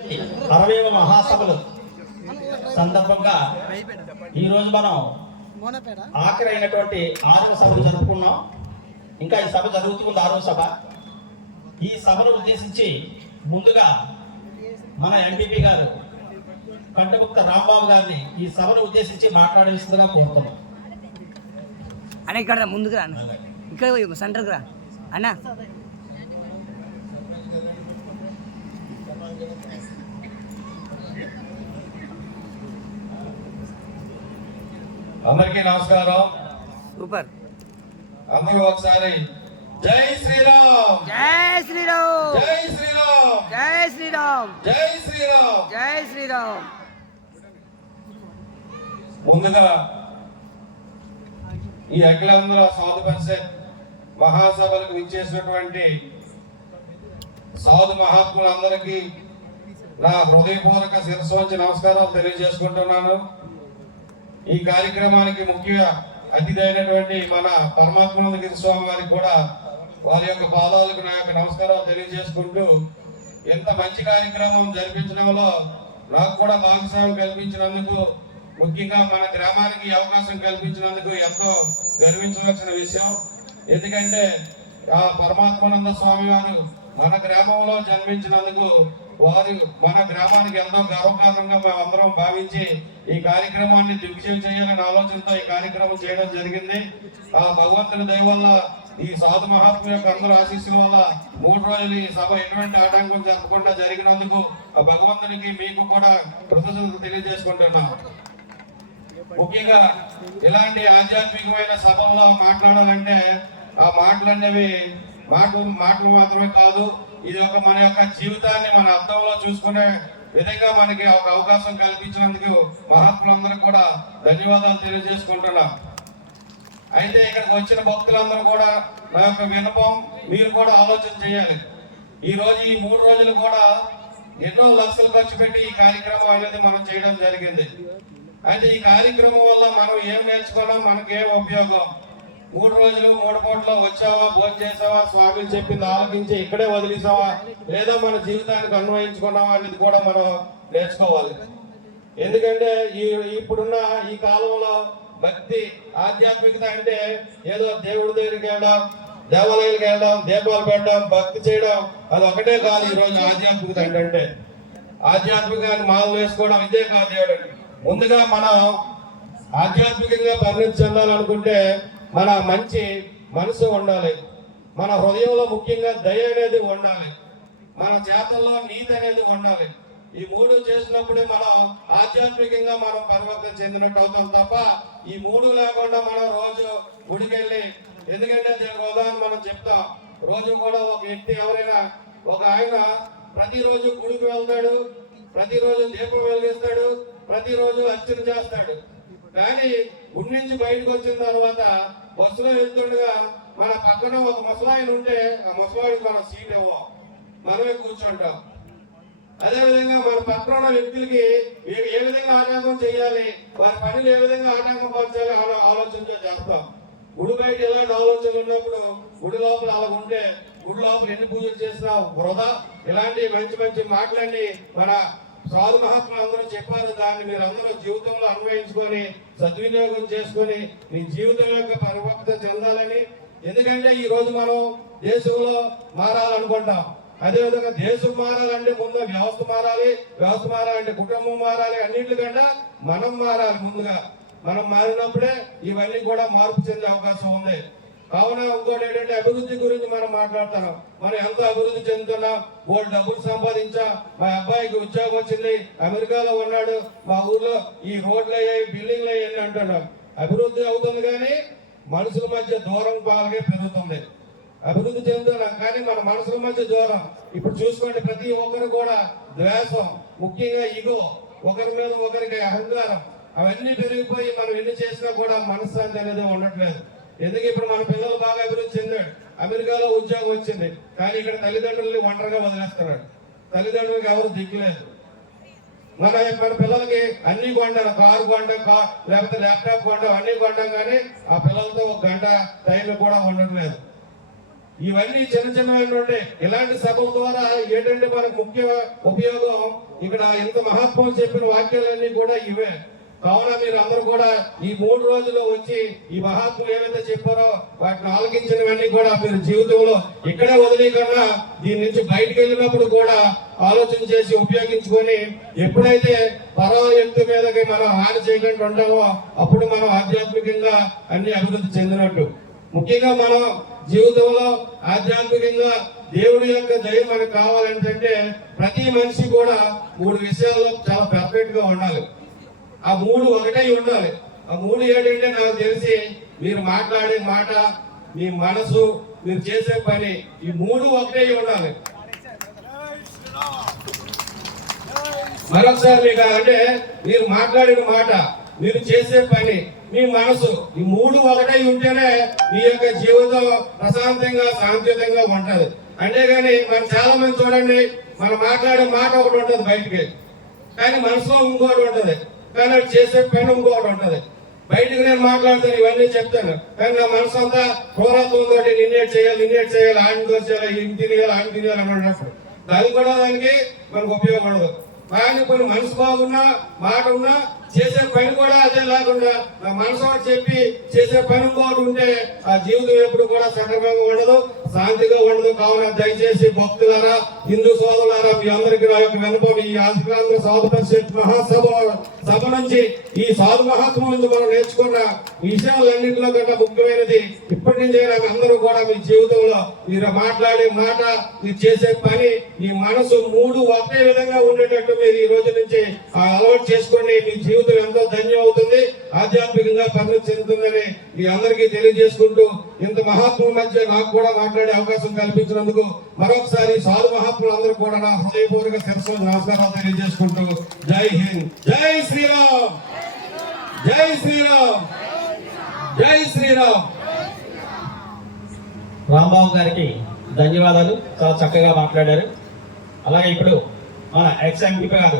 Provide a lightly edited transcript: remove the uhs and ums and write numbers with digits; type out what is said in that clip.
60వ మహాసభలు సందర్భంగా ఈరోజు మనం ఆఖరి అయినటువంటి 6వ సభను జరుపుకున్నాం. ఇంకా ఈ సభ జరుగుతుంది 6వ సభ. ఈ సభను ఉద్దేశించి ముందుగా మన ఎంపీపీ గారు కంటముక్త రాంబాబు గారిని ఈ సభను ఉద్దేశించి మాట్లాడిస్తున్నా కోరుతున్నాం. అన్న ఇక్కడ ముందుకు రా, ఇక్కడ సెంటర్కి రా అన్న. అందరికీ నమస్కారం. సూపర్. అందరూ ఒకసారి జై శ్రీరామ్, జై శ్రీరామ్, జై శ్రీరామ్, జై శ్రీరామ్, జై శ్రీరామ్, జై శ్రీరామ్. ముందుగా ఈ అఖిలాంధ్ర సాధు పరిషత్ మహాసభలకు విచ్చేసినటువంటి సాధు మహాత్ములందరికీ నా హృదయపూర్వక శిరస్సు వంచి నమస్కారాలు తెలియజేసుకుంటున్నాను. ఈ కార్యక్రమానికి ముఖ్య అతిథి అయినటువంటి మన పరమాత్మానందగిరి స్వామి వారికి కూడా వారి యొక్క పాదాలకు నా యొక్క నమస్కారాలు తెలియజేసుకుంటూ, ఎంత మంచి కార్యక్రమం జరిపించడంలో నాకు కూడా భాగస్వామ్యం కల్పించినందుకు, ముఖ్యంగా మన గ్రామానికి అవకాశం కల్పించినందుకు ఎంతో గర్వించవలసిన విషయం. ఎందుకంటే ఆ పరమాత్మానంద స్వామి వారు మన గ్రామంలో జన్మించినందుకు వారు మన గ్రామానికి ఎంతో గర్వకారణంగా మేమందరం భావించి ఈ కార్యక్రమాన్ని దిగ్విజయం చేయాలనే ఆలోచనతో ఈ కార్యక్రమం చేయడం జరిగింది. ఆ భగవంతుని దయ వల్ల, ఈ సాధు మహాత్మ యొక్క అందరూ ఆశీస్సుల వల్ల 3 రోజులు ఈ సభ ఎటువంటి ఆటంకం జరగకుండా జరిగినందుకు ఆ భగవంతునికి మీకు కూడా కృతజ్ఞతలు తెలియజేసుకుంటున్నాం. ముఖ్యంగా ఇలాంటి ఆధ్యాత్మికమైన సభల్లో మాట్లాడాలంటే ఆ మాటలనేవి మాటలు మాత్రమే కాదు, ఇది ఒక మన యొక్క జీవితాన్ని మన అర్థంలో చూసుకునే విధంగా మనకి ఒక అవకాశం కల్పించినందుకు మహాత్ములందరికీ కూడా ధన్యవాదాలు తెలియజేసుకుంటున్నాం. అయితే ఇక్కడికి వచ్చిన భక్తులందరూ కూడా నా యొక్క విన్నపం, మీరు కూడా ఆలోచన చేయాలి. ఈ రోజు ఈ 3 రోజులు కూడా ఎన్నో లక్షలు ఖర్చు పెట్టి ఈ కార్యక్రమం అనేది మనం చేయడం జరిగింది. అయితే ఈ కార్యక్రమం వల్ల మనం ఏం నేర్చుకోవడం, మనకి ఏం ఉపయోగం? 3 రోజులు 3 పూటలో వచ్చావా, భోజనం చేసావా, స్వామిని చెప్పింది ఆలకించి ఇక్కడే వదిలేసావా, లేదా మన జీవితానికి అన్వయించుకున్నావా అనేది కూడా మనం నేర్చుకోవాలి. ఎందుకంటే ఇప్పుడున్న ఈ కాలంలో భక్తి ఆధ్యాత్మికత అంటే ఏదో దేవుడి దగ్గరికి వెళ్ళడం, దేవాలయాలకు వెళ్ళడం, దీపాలు పెట్టడం, భక్తి చేయడం, అది ఒకటే కాదు. ఈ రోజు ఆధ్యాత్మికత అంటే ఆధ్యాత్మికాన్ని మాలు వేసుకోవడం ఇదే కాదు. దేవుడు ముందుగా మనం ఆధ్యాత్మికంగా పరిణతి చెందాలనుకుంటే మన మంచి మనసు ఉండాలి, మన హృదయంలో ముఖ్యంగా దయ అనేది ఉండాలి, మన చేతల్లో నీతి అనేది ఉండాలి. ఈ 3 చేసినప్పుడే మనం ఆధ్యాత్మికంగా మనం పరివర్తన చెందినట్టు అవుతాం. తప్ప ఈ 3 లేకుండా మనం రోజు గుడికెళ్ళి, ఎందుకంటే దీనికి ఉదాహరణ మనం చెప్తాం. రోజు కూడా ఒక వ్యక్తి ఎవరైనా ఒక ఆయన ప్రతిరోజు గుడికి వెళ్తాడు, ప్రతిరోజు దీపం వెలిగిస్తాడు, ప్రతిరోజు అర్చన చేస్తాడు. కానీ గుడి నుంచి బయటకు వచ్చిన తర్వాత బస్సులో వెళ్తుండగా మన పక్కన ఒక ముసలాయన ఉంటే ఆ ముసలాయికి మనం సీట్ ఇవ్వం, మనమే కూర్చుంటాం. అదేవిధంగా మన పక్కన ఉన్న వ్యక్తులకి ఏ విధంగా ఆటంకం చేయాలి, వారి పనులు ఏ విధంగా ఆటంకం పరచాలి ఆలోచన చేస్తాం. గుడి బయట ఎలాంటి ఆలోచనలు ఉన్నప్పుడు గుడి లోపల అలా ఉంటే గుడి లోపల ఎన్ని పూజలు చేసినా వృధా. ఇలాంటి మంచి మంచి మాటలన్నీ మన సాధు మహాత్ములు అందరూ చెప్పారు. దాన్ని మీరు అందరూ జీవితంలో అన్వయించుకొని సద్వినియోగం చేసుకొని మీ జీవితం యొక్క పరిపక్వత చెందాలని. ఎందుకంటే ఈ రోజు మనం దేశంలో మారాలనుకుంటాం. అదేవిధంగా దేశం మారాలంటే ముందు వ్యవస్థ మారాలి, వ్యవస్థ మారాలంటే కుటుంబం మారాలి, అన్నింటికంటే మనం మారాలి. ముందుగా మనం మారినప్పుడే ఇవన్నీ కూడా మార్పు చెందే అవకాశం ఉంది. కావున ఇంకోటి ఏంటంటే అభివృద్ధి గురించి మనం మాట్లాడుతున్నాం. మనం ఎంతో అభివృద్ధి చెందుతున్నాం, 3 డబ్బులు సంపాదించా, మా అబ్బాయికి ఉద్యోగం వచ్చింది, అమెరికాలో ఉన్నాడు, మా ఊర్లో ఈ రోడ్లు అయ్యాయి, బిల్డింగ్లు అయ్యాయి అంటున్నాం. అభివృద్ధి అవుతుంది కానీ మనుషుల మధ్య దూరం బాగా పెరుగుతుంది. అభివృద్ధి చెందుతున్నాం కానీ మన మనుషుల మధ్య దూరం. ఇప్పుడు చూసుకోండి, ప్రతి ఒక్కరు కూడా ద్వేషం, ముఖ్యంగా ఇగో, ఒకరి మీద ఒకరికి అహంకారం, అవన్నీ పెరిగిపోయి మనం ఎన్ని చేసినా కూడా మనశ్శాంతి అనేది ఉండట్లేదు. ఎందుకు ఇప్పుడు మన పిల్లలు బాగా అభివృద్ధి చెందాడు, అమెరికాలో ఉద్యోగం వచ్చింది, కానీ ఇక్కడ తల్లిదండ్రుల్ని ఒంటరిగా వదిలేస్తున్నాడు. తల్లిదండ్రులకు ఎవరు దిక్కులేదు. మన పిల్లలకి అన్ని కొంటాం, కారు కొంటాం, లేకపోతే ల్యాప్టాప్ కొంటాం, అన్ని కొంటాం, కానీ ఆ పిల్లలతో 1 గంట టైం కూడా ఉండట్లేదు. ఇవన్నీ చిన్న చిన్నటువంటి ఇలాంటి సభల ద్వారా ఏంటంటే మనకు ముఖ్య ఉపయోగం ఇక్కడ ఇంత మహాత్ములు చెప్పిన వాక్యాలన్నీ కూడా ఇవే. కావున మీరు అందరూ కూడా ఈ 3 రోజులు వచ్చి ఈ మహాత్ములు ఏవైతే చెప్పారో వాటిని ఆలకించినవన్నీ కూడా మీరు జీవితంలో ఇక్కడే వదిలేకన్నా దీని నుంచి బయటకు వెళ్ళినప్పుడు కూడా ఆలోచన చేసి ఉపయోగించుకొని ఎప్పుడైతే పరవ వ్యక్తి మీదకి మనం హాని చేయకుండా ఉంటామో అప్పుడు మనం ఆధ్యాత్మికంగా అన్ని అభివృద్ధి చెందినట్టు. ముఖ్యంగా మనం జీవితంలో ఆధ్యాత్మికంగా దేవుడి యొక్క దయ మనకు కావాలంటే ప్రతి మనిషి కూడా 3 విషయాల్లో చాలా పర్ఫెక్ట్ గా ఉండాలి. ఆ 3 ఒకటే ఉండాలి. ఆ 3 ఏంటంటే నాకు తెలిసి మీరు మాట్లాడే మాట, మీ మనసు, మీరు చేసే పని, ఈ 3 ఒకటే ఉండాలి. మరొకసారి మీకు అంటే మీరు మాట్లాడిన మాట, మీరు చేసే పని, మీ మనసు, ఈ 3 ఒకటే ఉంటేనే మీ యొక్క జీవితం ప్రశాంతంగా శాంతియుతంగా ఉంటది. అంతేగాని మనం చాలా మంది చూడండి, మనం మాట్లాడే మాట ఒకటి ఉంటది బయటికి, కానీ మనసులో ఇంకోటి ఉంటది, కానీ చేసే పని ఇంకోటి ఉంటది. బయటకు నేను మాట్లాడతాను, ఇవన్నీ చెప్తాను, కానీ నా మనసు అంతా క్రూరత్వంతో నిన్నేట్ చేయాలి, ఆయన చేయాలి, ఇంటి తినేయాలి, ఆయన తినేయాలి అన్నప్పుడు అది కూడా దానికి మనకు ఉపయోగపడదు. కానీ కొన్ని మనసు బాగున్నా, మాట ఉన్నా, చేసే పని కూడా అదే లేకుండా నా మనసు చెప్పి చేసే పని ఇంకోటి ఉంటే ఆ జీవితం ఎప్పుడు కూడా సక్రమంగా ఉండదు, శాంతిగా ఉండదు. కావున దయచేసి భక్తులారా, హిందూ సోదరులారా, మీ అందరికీ నా యొక్క విన్నపం, ఈ ఆంధ్ర సాధు పరిషత్ సభ నుంచి, ఈ సాధు మహాత్మ నుంచి మనం నేర్చుకున్న విషయాలన్నింటిలో కన్నా ముఖ్యమైనది ఇప్పటి నుంచే నాకు అందరూ కూడా మీ జీవితంలో మీరు మాట్లాడే మాట, మీరు చేసే పని, ఈ మనసు 3 ఒకే విధంగా ఉండేటట్టు మీరు ఈ రోజు నుంచి అలవాటు చేసుకోండి. మీ జీవితం ఎంతో ధన్యం అవుతుంది, ఆధ్యాత్మికంగా పరిణతి చెందుతుందని మీ అందరికీ తెలియజేసుకుంటూ ఇంత మహాత్ముల మధ్య నాకు కూడా మాట్లాడే అవకాశం కల్పించినందుకు మరొకసారి సాధు మహాత్ములు అందరూ కూడా నా హృదయపూర్వక శిరస్సు నమస్కారాలు తెలియజేసుకుంటూ జై హింద్, జై శ్రీరామ్, జై శ్రీరామ్, జై శ్రీరామ్. రాంబాబు గారికి ధన్యవాదాలు, చాలా చక్కగా మాట్లాడారు. అలాగే ఇప్పుడు మన ఎక్స్ ఎంపీ గారు